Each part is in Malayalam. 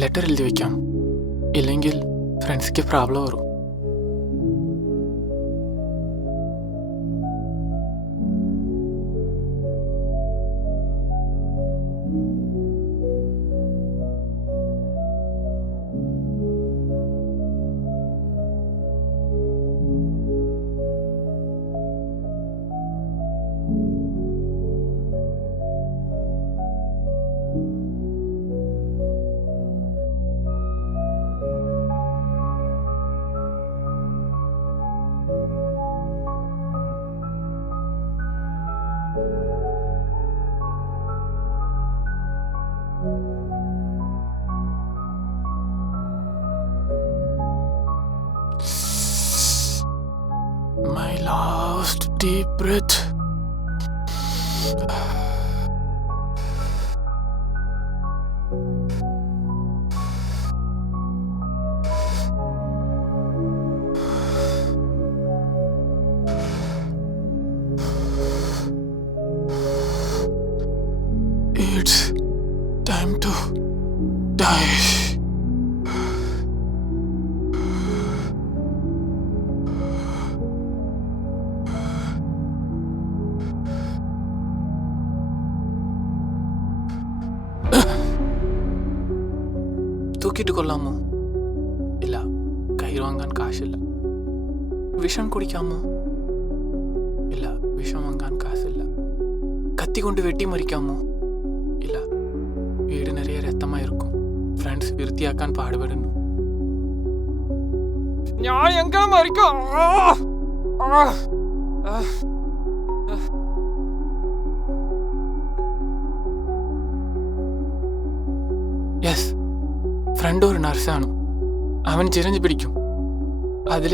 ലെറ്റർ എഴുതി വയ്ക്കാം, ഇല്ലെങ്കിൽ ഫ്രണ്ട്സിക്ക് പ്രോബ്ലം വരും. My last deep breath. It's time to die. തൂക്കിയിട്ട് കൊല്ലാമോ? ഇല്ല. കയ്യിൽ വാങ്ങാൻ കാശില്ല. വിഷം കുടിക്കാമോ? ഇല്ല, വിഷം വാങ്ങാൻ കാശില്ല. കത്തി കൊണ്ട് വെട്ടി മരിക്കാമോ? ഇല്ല, വീട് നിറയെ രക്തമായിരിക്കും. ഫ്രണ്ട്സ് വൃത്തിയാക്കാൻ പാടുപെടുന്നു. ഞാൻ എങ്ങനെ മരിക്കും? യെസ്, ഫ്രണ്ട് ഒരു നഴ്സാണ്. അവൻ ചിരഞ്ച് പിടിക്കും. അതിൽ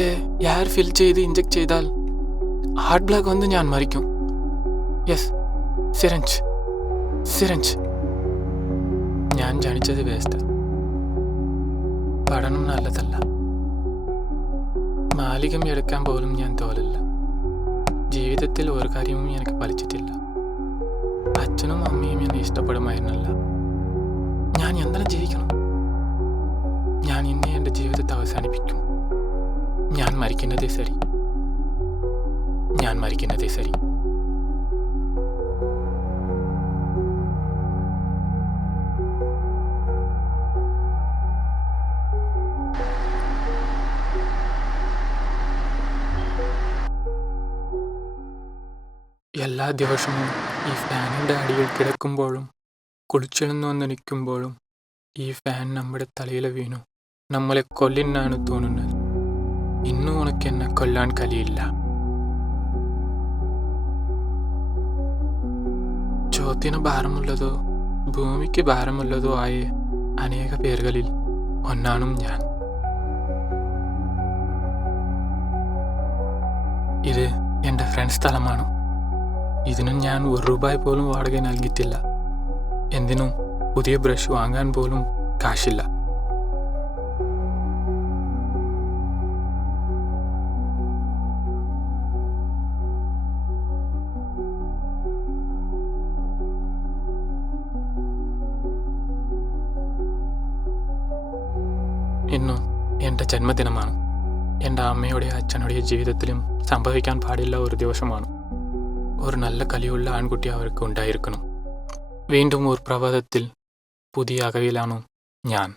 എയർ ഫിൽ ചെയ്ത് ഇഞ്ചെക്ട് ചെയ്താൽ ഹാർട്ട് ബ്ലോക്ക് വന്ന് ഞാൻ മരിക്കും. യെസ്, സിരഞ്ച് സിരഞ്ച്. ഞാൻ ജനിച്ചത് വേസ്റ്റ്. പഠനം നല്ലതല്ല. മാലികം എടുക്കാൻ പോലും ഞാൻ തോലില്ല. ജീവിതത്തിൽ ഒരു കാര്യവും എനിക്ക് ഫലിച്ചിട്ടില്ല. അച്ഛനും അമ്മയും എന്നെ ഇഷ്ടപ്പെടുമായിരുന്നില്ല. ഞാൻ എന്തിനും ജീവിക്കണം? ഞാൻ ഇന്ന് എൻ്റെ ജീവിതത്തെ അവസാനിപ്പിക്കും. ഞാൻ മരിക്കുന്നതേ ശരി. ഞാൻ മരിക്കുന്നതേ ശരി. എല്ലാ ദിവസവും ഈ ഫാനിൻ്റെ അടിയിൽ കിടക്കുമ്പോഴും കുളിച്ചെഴുന്നു വന്ന് നിൽക്കുമ്പോഴും ഈ ഫാൻ നമ്മുടെ തലയിൽ വീണു നമ്മളെ കൊല്ലിനാണ് തോന്നുന്നത്. ഇന്നും ഉനക്ക് എന്നെ കൊല്ലാൻ കഴിയില്ല. ചോദ്യത്തിന് ഭാരമുള്ളതോ ഭൂമിക്ക് ഭാരമുള്ളതോ ആയ അനേക പേരുകളിൽ ഒന്നാണ് ഞാൻ. ഇത് എൻ്റെ ഫ്രണ്ട് സ്ഥലമാണ്. ഇതിനും ഞാൻ ₹1 പോലും വാടക നൽകിയിട്ടില്ല. എന്തിനും പുതിയ ബ്രഷ് വാങ്ങാൻ പോലും കാശില്ല. ഇന്നും എൻ്റെ ജന്മദിനമാണ്. എൻ്റെ അമ്മയുടെയും അച്ഛനുടെയും ജീവിതത്തിലും സംഭവിക്കാൻ പാടില്ല ഒരു ദിവസമാണ്. ഒരു നല്ല കലിയുള്ള ആൺകുട്ടി അവർക്ക് ഉണ്ടായിരിക്കണം. വീണ്ടും ഒരു പ്രഭാതത്തിൽ പുതിയ അകവിലാണ് ഞാൻ.